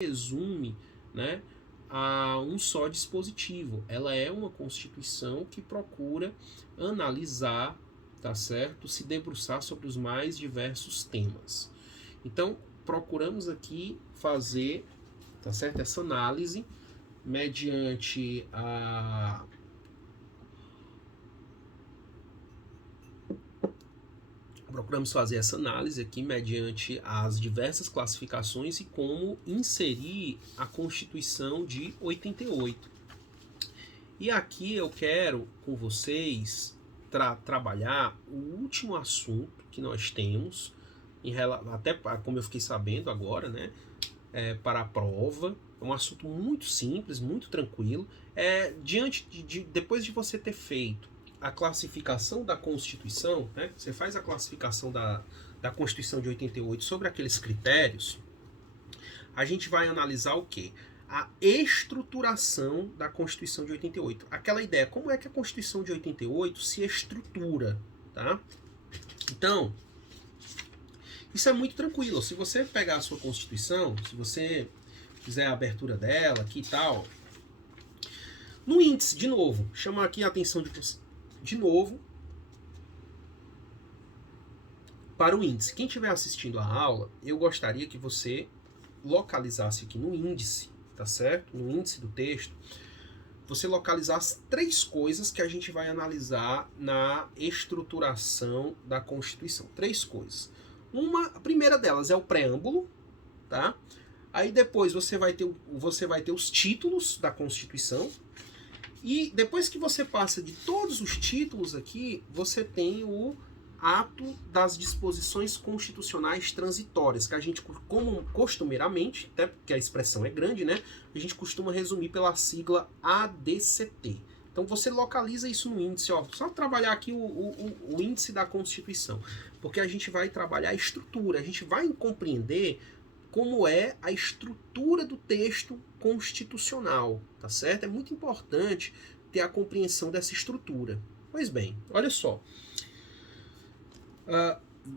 resume, né, a um só dispositivo. Ela é uma Constituição que procura analisar, tá certo? Se debruçar sobre os mais diversos temas. Então, procuramos aqui fazer, tá certo? Essa análise mediante a procuramos fazer essa análise aqui mediante as diversas classificações e como inserir a Constituição de 88. E aqui eu quero com vocês trabalhar o último assunto que nós temos, até como eu fiquei sabendo agora, né, para a prova. É um assunto muito simples, muito tranquilo. Depois de você ter feito a classificação da Constituição, né, você faz a classificação da Constituição de 88 sobre aqueles critérios, a gente vai analisar o quê? A estruturação da Constituição de 88. Aquela ideia, como é que a Constituição de 88 se estrutura, tá? Então, isso é muito tranquilo. Se você pegar a sua Constituição, se você fizer a abertura dela aqui e tal, no índice, de novo, chamar aqui a atenção de novo para o índice. Quem estiver assistindo a aula, eu gostaria que você localizasse aqui no índice, tá certo? No índice do texto, você localizasse 3 coisas que a gente vai analisar na estruturação da Constituição. 3 coisas. A primeira delas é o preâmbulo, tá? Aí depois você vai ter os títulos da Constituição. E depois que você passa de todos os títulos aqui, você tem o ato das disposições constitucionais transitórias, que a gente, como costumeiramente, até porque a expressão é grande, né? A gente costuma resumir pela sigla ADCT. Então você localiza isso no índice, ó, só trabalhar aqui o índice da Constituição, porque a gente vai trabalhar a estrutura, a gente vai compreender como é a estrutura do texto constitucional, tá certo? É muito importante ter a compreensão dessa estrutura. Pois bem, olha só.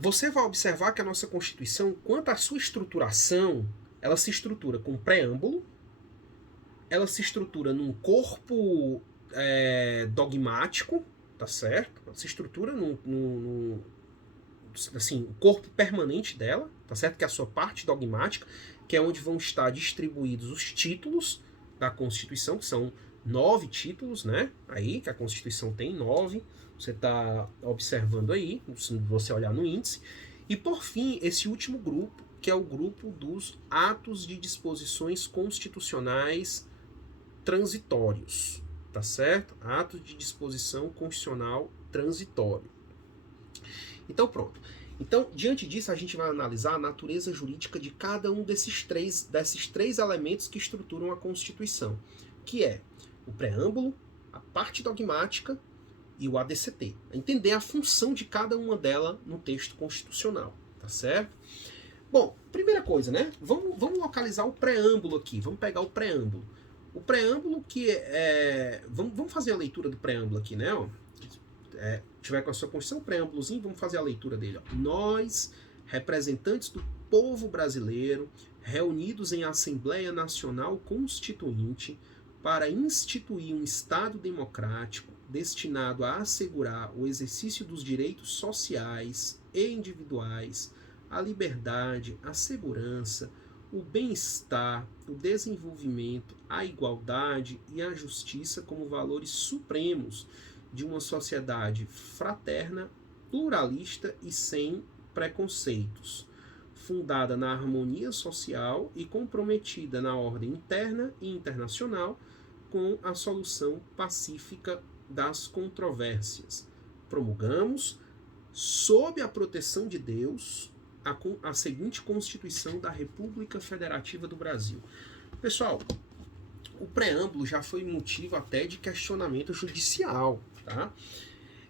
Você vai observar que a nossa Constituição, quanto à sua estruturação, ela se estrutura com preâmbulo, ela se estrutura num corpo dogmático, tá certo? Ela se estrutura assim, o corpo permanente dela, tá certo? Que é a sua parte dogmática, que é onde vão estar distribuídos os títulos da Constituição, que são 9 títulos, né? Aí, que a Constituição tem 9, você está observando aí, se você olhar no índice. E, por fim, esse último grupo, que é o grupo dos atos de disposições constitucionais transitórios, tá certo? Atos de disposição constitucional transitório. Então, pronto. Então, diante disso, a gente vai analisar a natureza jurídica de cada um desses três elementos que estruturam a Constituição, que é o preâmbulo, a parte dogmática e o ADCT. Entender a função de cada uma delas no texto constitucional, tá certo? Bom, primeira coisa, né? Vamos localizar o preâmbulo aqui. Vamos pegar o preâmbulo. O preâmbulo que é... Vamos fazer a leitura do preâmbulo aqui, né? Tiver com a sua Constituição, preâmbulozinho, vamos fazer a leitura dele. Ó. Nós, representantes do povo brasileiro, reunidos em Assembleia Nacional Constituinte, para instituir um Estado democrático destinado a assegurar o exercício dos direitos sociais e individuais, a liberdade, a segurança, o bem-estar, o desenvolvimento, a igualdade e a justiça como valores supremos de uma sociedade fraterna, pluralista e sem preconceitos, fundada na harmonia social e comprometida na ordem interna e internacional com a solução pacífica das controvérsias. Promulgamos, sob a proteção de Deus, a seguinte Constituição da República Federativa do Brasil. Pessoal, o preâmbulo já foi motivo até de questionamento judicial, tá?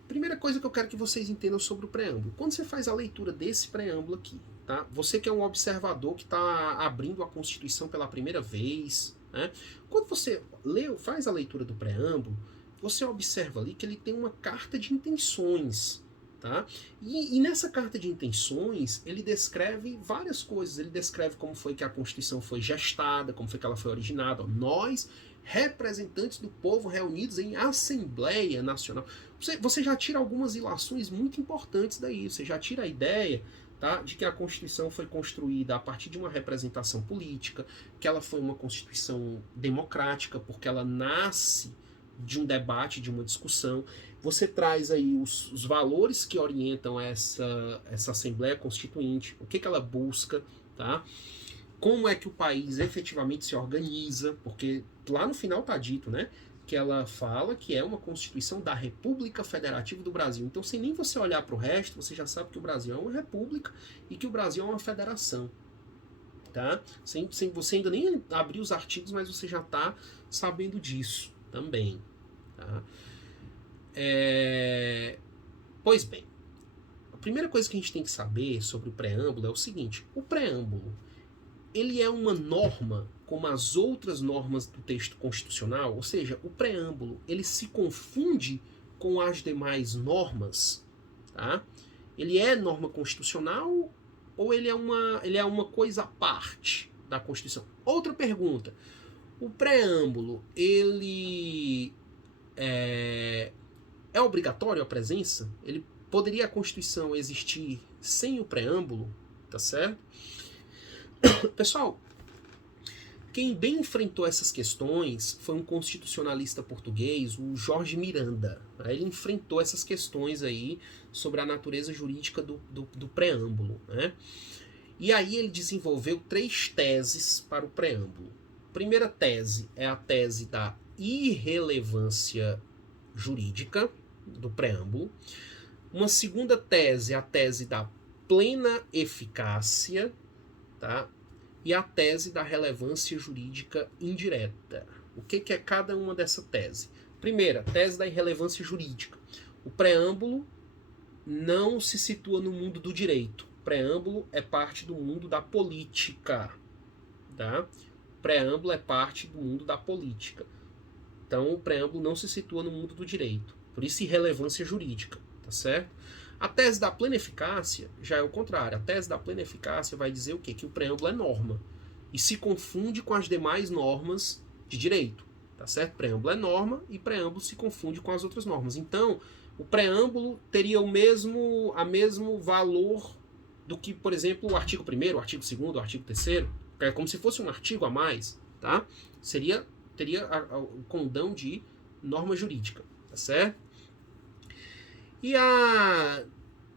Primeira coisa que eu quero que vocês entendam sobre o preâmbulo. Quando você faz a leitura desse preâmbulo aqui, tá? Você que é um observador que está abrindo a Constituição pela primeira vez, né? Quando você faz a leitura do preâmbulo, você observa ali que ele tem uma carta de intenções, Tá? E nessa carta de intenções, ele descreve várias coisas. Ele descreve como foi que a Constituição foi gestada, como foi que ela foi originada. Ó, nós, representantes do povo reunidos em Assembleia Nacional. Você já tira algumas ilações muito importantes daí. Você já tira a ideia, tá, de que a Constituição foi construída a partir de uma representação política, que ela foi uma Constituição democrática, porque ela nasce de um debate, de uma discussão. Você traz aí os valores que orientam essa Assembleia Constituinte, o que ela busca, tá? Como é que o país efetivamente se organiza, porque lá no final está dito, né, que ela fala que é uma Constituição da República Federativa do Brasil. Então, sem nem você olhar para o resto, você já sabe que o Brasil é uma república e que o Brasil é uma federação. Tá? Sem você ainda nem abrir os artigos, mas você já está sabendo disso também. Tá? Pois bem, a primeira coisa que a gente tem que saber sobre o preâmbulo é o seguinte: o preâmbulo, ele é uma norma como as outras normas do texto constitucional, ou seja, o preâmbulo, ele se confunde com as demais normas, tá? Ele é norma constitucional ou ele é uma coisa à parte da Constituição? Outra pergunta: o preâmbulo, ele é obrigatório a presença? Poderia a Constituição existir sem o preâmbulo? Tá certo? Pessoal, quem bem enfrentou essas questões foi um constitucionalista português, o Jorge Miranda. Ele enfrentou essas questões aí sobre a natureza jurídica do preâmbulo, né? E aí ele desenvolveu 3 teses para o preâmbulo. A primeira tese é a tese da irrelevância jurídica do preâmbulo. Uma segunda tese é a tese da plena eficácia, tá? E a tese da relevância jurídica indireta. O que é cada uma dessa tese? Primeira, tese da irrelevância jurídica. O preâmbulo não se situa no mundo do direito. O preâmbulo é parte do mundo da política, tá? O preâmbulo é parte do mundo da política. Então, o preâmbulo não se situa no mundo do direito. Por isso, irrelevância jurídica, tá certo? A tese da plena eficácia já é o contrário. A tese da plena eficácia vai dizer o quê? Que o preâmbulo é norma e se confunde com as demais normas de direito, tá certo? Preâmbulo é norma e preâmbulo se confunde com as outras normas. Então, o preâmbulo teria o mesmo valor do que, por exemplo, o artigo 1º, o artigo 2º, o artigo 3º. É como se fosse um artigo a mais, tá? Teria o condão de norma jurídica, tá certo? E a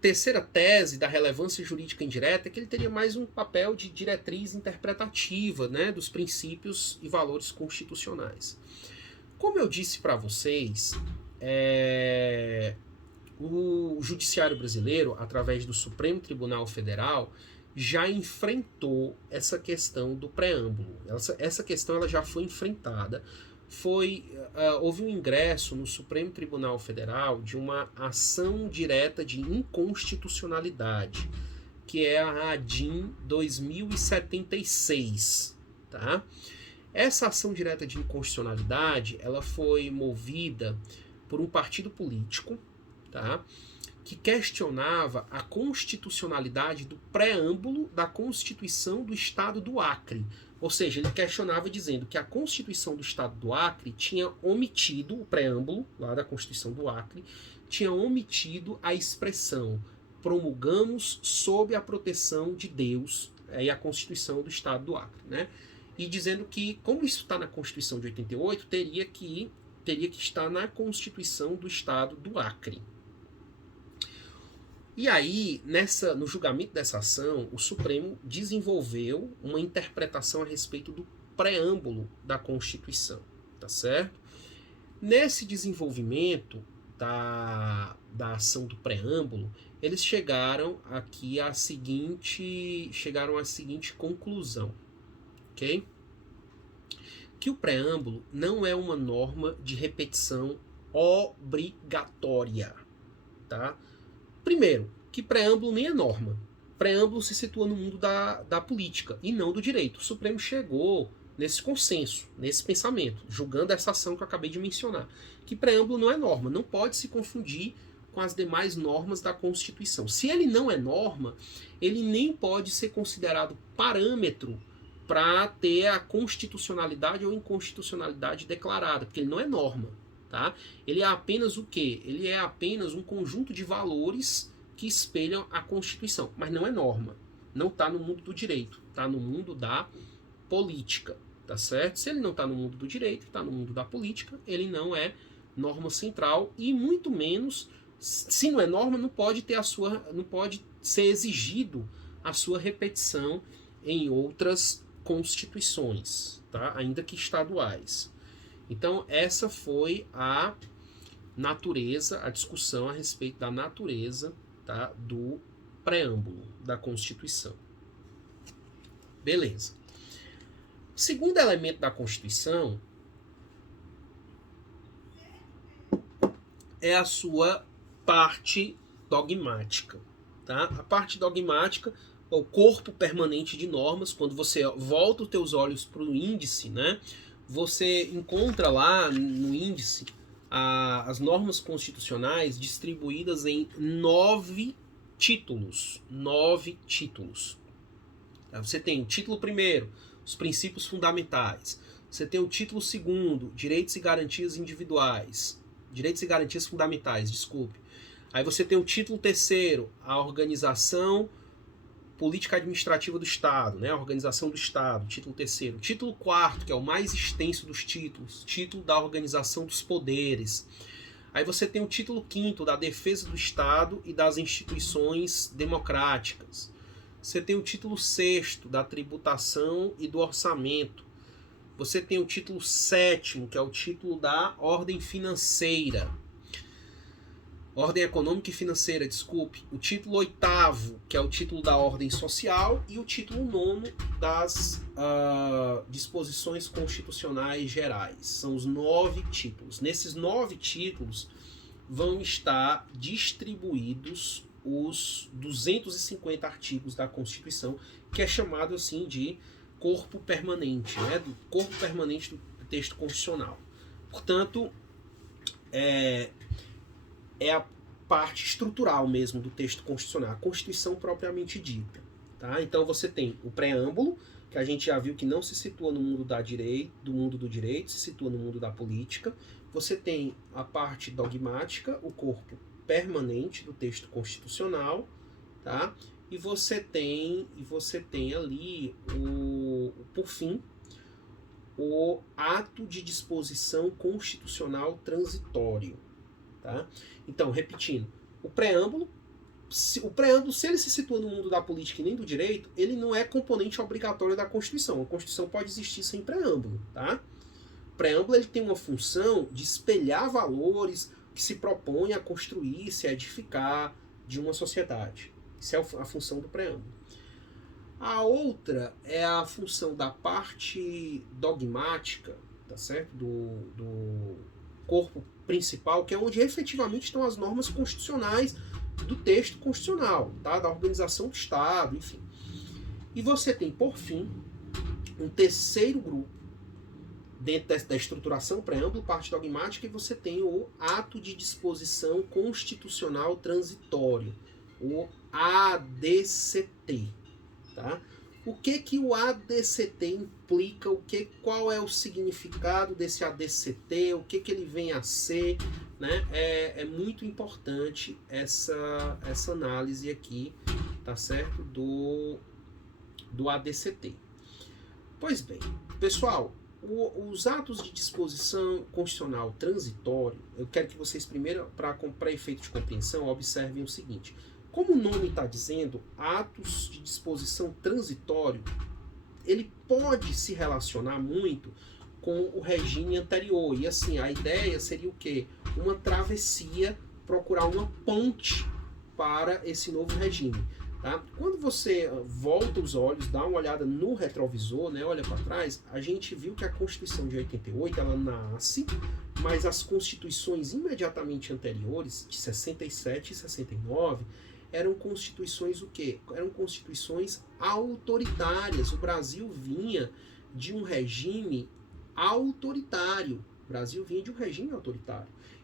terceira tese da relevância jurídica indireta é que ele teria mais um papel de diretriz interpretativa, né, dos princípios e valores constitucionais. Como eu disse para vocês, o judiciário brasileiro, através do Supremo Tribunal Federal, já enfrentou essa questão do preâmbulo. Essa questão ela já foi enfrentada. Houve um ingresso no Supremo Tribunal Federal de uma ação direta de inconstitucionalidade, que é a ADIM 2076. Tá? Essa ação direta de inconstitucionalidade ela foi movida por um partido político, tá? Que questionava a constitucionalidade do preâmbulo da Constituição do Estado do Acre. Ou seja, ele questionava dizendo que a Constituição do Estado do Acre tinha omitido, o preâmbulo lá da Constituição do Acre, tinha omitido a expressão promulgamos sob a proteção de Deus, e a Constituição do Estado do Acre, né? E dizendo que, como isso está na Constituição de 88, teria que estar na Constituição do Estado do Acre. E aí, no julgamento dessa ação, o Supremo desenvolveu uma interpretação a respeito do preâmbulo da Constituição, tá certo? Nesse desenvolvimento da ação do preâmbulo, eles chegaram à seguinte conclusão, ok? Que o preâmbulo não é uma norma de repetição obrigatória, tá? Primeiro, que preâmbulo nem é norma. Preâmbulo se situa no mundo da política e não do direito. O Supremo chegou nesse consenso, nesse pensamento, julgando essa ação que eu acabei de mencionar. Que preâmbulo não é norma, não pode se confundir com as demais normas da Constituição. Se ele não é norma, ele nem pode ser considerado parâmetro para ter a constitucionalidade ou inconstitucionalidade declarada, porque ele não é norma, tá? Ele é apenas o quê? Ele é apenas um conjunto de valores que espelham a Constituição, mas não é norma. Não está no mundo do direito, está no mundo da política, tá certo? Se ele não está no mundo do direito, está no mundo da política, ele não é norma central e muito menos, se não é norma, não pode ser exigido a sua repetição em outras constituições, tá? Ainda que estaduais. Então essa foi a natureza, a discussão a respeito da natureza, tá, do preâmbulo da Constituição. Beleza. O segundo elemento da Constituição é a sua parte dogmática, tá? A parte dogmática é o corpo permanente de normas. Quando você volta os teus olhos para o índice, né, você encontra lá no índice as normas constitucionais distribuídas em 9 títulos. 9 títulos. Você tem o título primeiro, os princípios fundamentais. Você tem o título segundo, direitos e garantias individuais. Direitos e garantias fundamentais, desculpe. Aí você tem o título terceiro, a organização política administrativa do Estado, né? A organização do Estado, título terceiro. Título quarto, que é o mais extenso dos títulos, título da organização dos poderes. Aí você tem o título quinto, da defesa do Estado e das instituições democráticas. Você tem o título sexto, da tributação e do orçamento. Você tem o título sétimo, que é o título da ordem financeira. Ordem econômica e financeira, desculpe. O título oitavo, que é o título da ordem social. E o título nono das disposições constitucionais gerais. São os 9 títulos. Nesses 9 títulos vão estar distribuídos os 250 artigos da Constituição, que é chamado assim de corpo permanente, né? Do corpo permanente do texto constitucional. Portanto, é a parte estrutural mesmo do texto constitucional, a Constituição propriamente dita. Tá? Então você tem o preâmbulo, que a gente já viu que não se situa no mundo do mundo do direito, se situa no mundo da política. Você tem a parte dogmática, o corpo permanente do texto constitucional, tá? E você tem ali por fim, o ato de disposição constitucional transitório, tá? Então, repetindo, o preâmbulo, se ele se situa no mundo da política e nem do direito, ele não é componente obrigatório da Constituição. A Constituição pode existir sem preâmbulo, tá? O preâmbulo ele tem uma função de espelhar valores que se propõe a construir, se edificar de uma sociedade. Isso é a função do preâmbulo. A outra é a função da parte dogmática, tá certo? Do corpo principal, que é onde efetivamente estão as normas constitucionais do texto constitucional, tá? Da organização do Estado, enfim. E você tem, por fim, um terceiro grupo, dentro da estruturação, preâmbulo, parte dogmática, e você tem o ato de disposição constitucional transitório, o ADCT. Tá? O que o ADCT implica? Qual é o significado desse ADCT? O que ele vem a ser? Né? É muito importante essa análise aqui, tá certo? Do ADCT. Pois bem, pessoal, os atos de disposição constitucional transitório, eu quero que vocês primeiro, para efeito de compreensão, observem o seguinte. Como o nome está dizendo, atos de disposição transitório, ele pode se relacionar muito com o regime anterior. E assim, a ideia seria o quê? Uma travessia, procurar uma ponte para esse novo regime. Tá? Quando você volta os olhos, dá uma olhada no retrovisor, né, olha para trás, a gente viu que a Constituição de 88 ela nasce, mas as constituições imediatamente anteriores, de 67 e 69, eram constituições o quê? Eram constituições autoritárias. O Brasil vinha de um regime autoritário.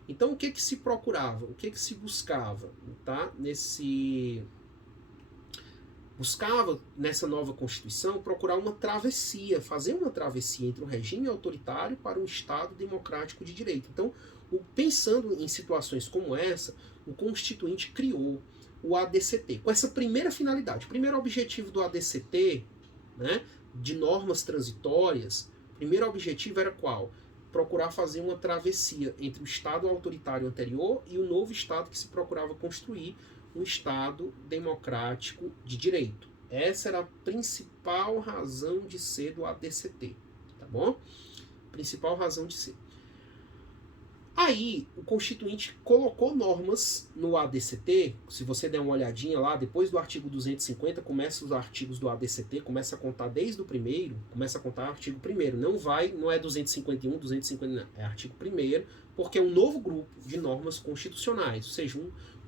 Então, o que se procurava? O que se buscava? Tá? Buscava, nessa nova Constituição, procurar uma travessia, fazer uma travessia entre um regime autoritário para um Estado democrático de direito. Então, pensando em situações como essa, o Constituinte criou o ADCT, com essa primeira finalidade. O primeiro objetivo do ADCT, né, de normas transitórias, o primeiro objetivo era qual? Procurar fazer uma travessia entre o Estado autoritário anterior e o novo Estado que se procurava construir, um Estado democrático de direito. Essa era a principal razão de ser do ADCT, tá bom? Principal razão de ser. Aí, o Constituinte colocou normas no ADCT, se você der uma olhadinha lá, depois do artigo 250, começa os artigos do ADCT, começa a contar desde o primeiro, começa a contar artigo primeiro, não é 251, 250, não, é artigo primeiro, porque é um novo grupo de normas constitucionais, ou seja,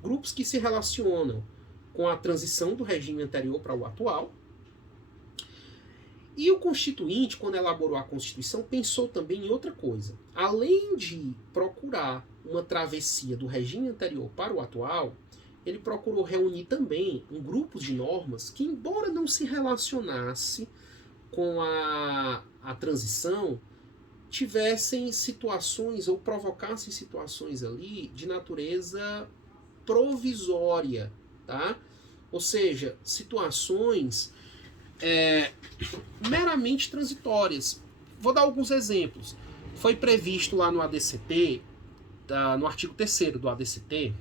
grupos que se relacionam com a transição do regime anterior para o atual. E o Constituinte, quando elaborou a Constituição, pensou também em outra coisa. Além de procurar uma travessia do regime anterior para o atual, ele procurou reunir também um grupo de normas que, embora não se relacionasse com a transição, tivessem situações ou provocassem situações ali de natureza provisória, tá? Ou seja, situações meramente transitórias. Vou dar alguns exemplos. Foi previsto lá no ADCT, no artigo 3º do ADCT,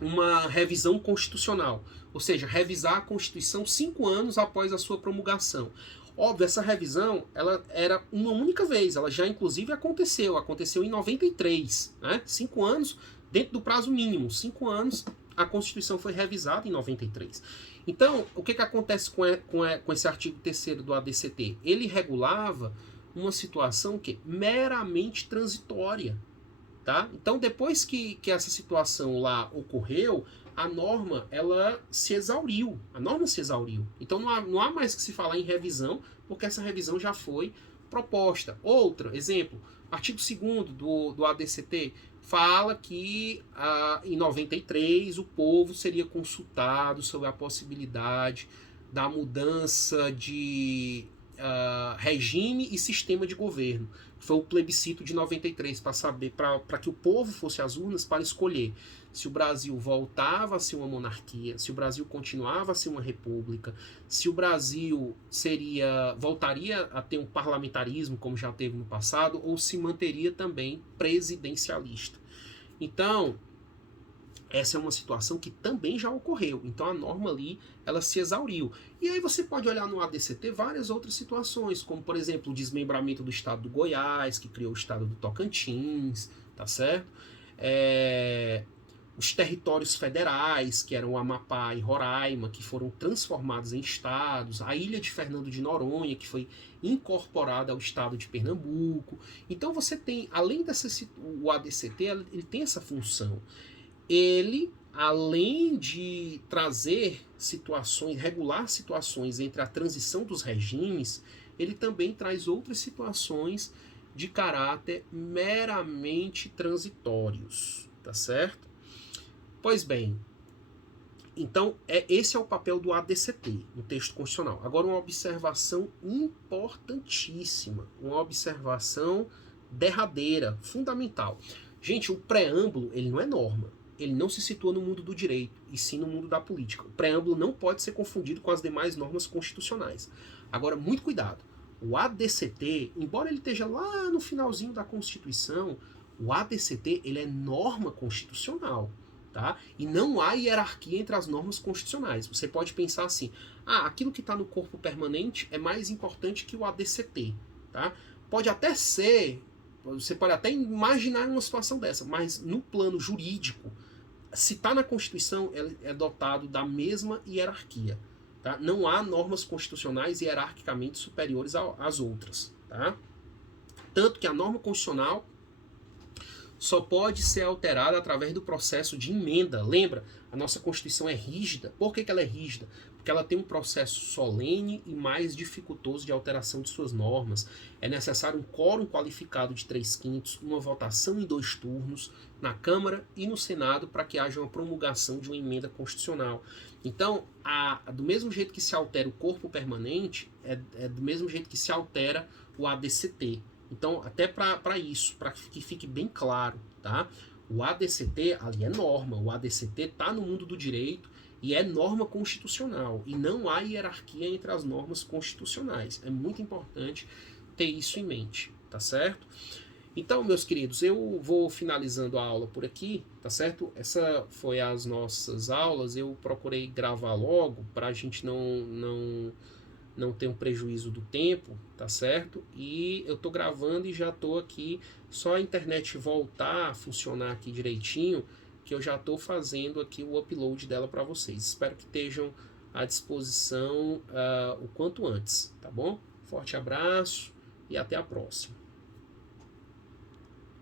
uma revisão constitucional, ou seja, revisar a Constituição 5 anos após a sua promulgação. Óbvio, essa revisão ela era uma única vez, ela já inclusive aconteceu em 93, né? 5 anos dentro do prazo mínimo, 5 anos a Constituição foi revisada em 93. Então, o que acontece com esse artigo 3º do ADCT? Ele regulava uma situação que meramente transitória, tá? Então, depois que essa situação lá ocorreu, a norma ela se exauriu. A norma se exauriu. Então, não há mais que se falar em revisão, porque essa revisão já foi proposta. Outro exemplo, artigo 2º do ADCT fala que em 93 o povo seria consultado sobre a possibilidade da mudança de regime e sistema de governo. Foi o plebiscito de 93 para que o povo fosse às urnas para escolher se o Brasil voltava a ser uma monarquia, se o Brasil continuava a ser uma república, se o Brasil voltaria a ter um parlamentarismo como já teve no passado, ou se manteria também presidencialista. Então, essa é uma situação que também já ocorreu. Então a norma ali, ela se exauriu. E aí você pode olhar no ADCT várias outras situações, como por exemplo o desmembramento do estado do Goiás, que criou o estado do Tocantins, tá certo? Os territórios federais, que eram Amapá e Roraima, que foram transformados em estados, a ilha de Fernando de Noronha, que foi incorporada ao estado de Pernambuco. Então você tem, além o ADCT, ele tem essa função. Ele, além de trazer situações, regular situações entre a transição dos regimes, ele também traz outras situações de caráter meramente transitórios, tá certo? Pois bem, então esse é o papel do ADCT no texto constitucional. Agora uma observação importantíssima, uma observação derradeira, fundamental. Gente, o preâmbulo, ele não é norma. Ele não se situa no mundo do direito, e sim no mundo da política. O preâmbulo não pode ser confundido com as demais normas constitucionais. Agora, muito cuidado. O ADCT, embora ele esteja lá no finalzinho da Constituição, o ADCT ele é norma constitucional. Tá? E não há hierarquia entre as normas constitucionais. Você pode pensar assim, aquilo que está no corpo permanente é mais importante que o ADCT. Tá? Pode até ser, você pode até imaginar uma situação dessa, mas no plano jurídico, se está na Constituição, ele é dotado da mesma hierarquia. Tá? Não há normas constitucionais hierarquicamente superiores às outras. Tá? Tanto que a norma constitucional só pode ser alterada através do processo de emenda. Lembra? A nossa Constituição é rígida. Por que ela é rígida? porque ela tem um processo solene e mais dificultoso de alteração de suas normas. É necessário um quórum qualificado de 3/5, uma votação em 2 turnos, na Câmara e no Senado, para que haja uma promulgação de uma emenda constitucional. Então, do mesmo jeito que se altera o corpo permanente, é do mesmo jeito que se altera o ADCT. Então, até para isso, para que fique bem claro, tá? O ADCT ali é norma, o ADCT está no mundo do direito e é norma constitucional, e não há hierarquia entre as normas constitucionais. É muito importante ter isso em mente, tá certo? Então, meus queridos, eu vou finalizando a aula por aqui, tá certo? Essa foi as nossas aulas, eu procurei gravar logo para a gente não ter um prejuízo do tempo, tá certo? E eu tô gravando e já tô aqui, só a internet voltar a funcionar aqui direitinho, que eu já tô fazendo aqui o upload dela para vocês. Espero que estejam à disposição o quanto antes, tá bom? Forte abraço e até a próxima.